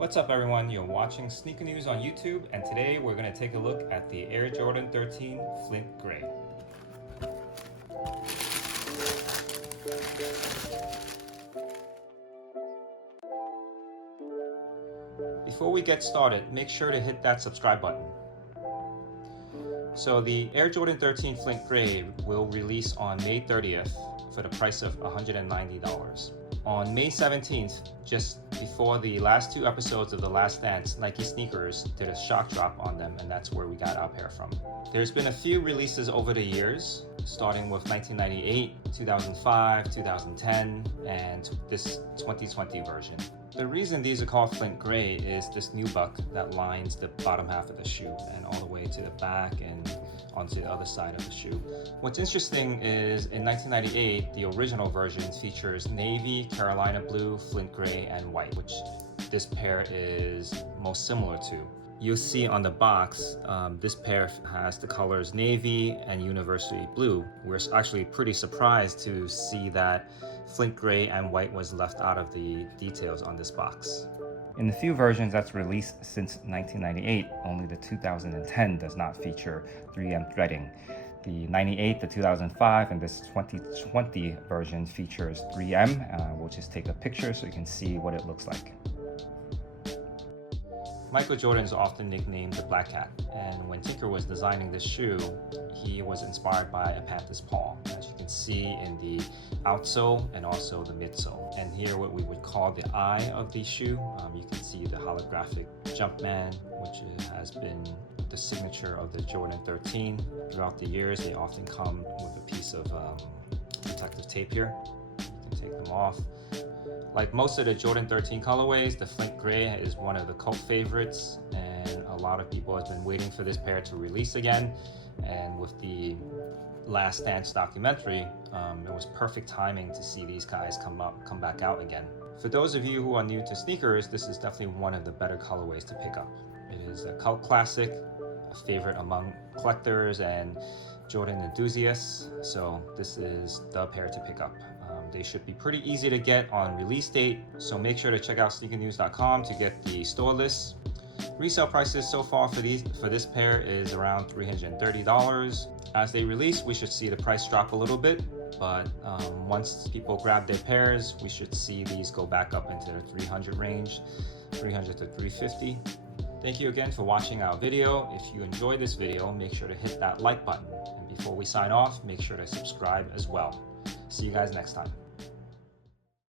What's up everyone, you're watching Sneaker News on YouTube, and today we're going to take a look at the Air Jordan 13 Flint Gray. Before we get started, make sure to hit that subscribe button. So the Air Jordan 13 Flint Gray will release on May 30th for the price of $190. On May 17th, just before the last two episodes of The Last Dance, Nike Sneakers did a shock drop on them, and that's where we got our pair from. There's been a few releases over the years, starting with 1998, 2005, 2010, and this 2020 version. The reason these are called Flint Gray is this nubuck that lines the bottom half of the shoe and all the way to the back and onto the other side of the shoe. What's interesting is in 1998, the original version features navy, Carolina blue, Flint Gray, and white, which this pair is most similar to. You'll see on the box, this pair has the colors navy and university blue. We're actually pretty surprised to see that Flint Gray and white was left out of the details on this box. In the few versions that's released since 1998, only the 2010 does not feature 3M threading. The 98, the 2005, and this 2020 version features 3M. We'll just take a picture so you can see what it looks like. Michael Jordan is often nicknamed the Black Cat, and when Tinker was designing this shoe, he was inspired by a panther's paw, as you can see in the outsole and also the midsole. And here what we would call the eye of the shoe, you can see the holographic Jumpman, which has been the signature of the Jordan 13. Throughout the years, they often come with a piece of protective tape here. You can take them off. Like most of the Jordan 13 colorways, the Flint Gray is one of the cult favorites, and a lot of people have been waiting for this pair to release again. And with the Last Dance documentary, it was perfect timing to see these guys come back out again. For those of you who are new to sneakers, this is definitely one of the better colorways to pick up. It is a cult classic, a favorite among collectors and Jordan enthusiasts, so this is the pair to pick up. They should be pretty easy to get on release date, so make sure to check out sneakernews.com to get the store list. Resale prices so far for this pair is around $330. As they release, we should see the price drop a little bit, but once people grab their pairs, we should see these go back up into the 300 range, 300 to 350. Thank you again for watching our video. If you enjoyed this video, make sure to hit that like button. And before we sign off, make sure to subscribe as well. See you guys next time.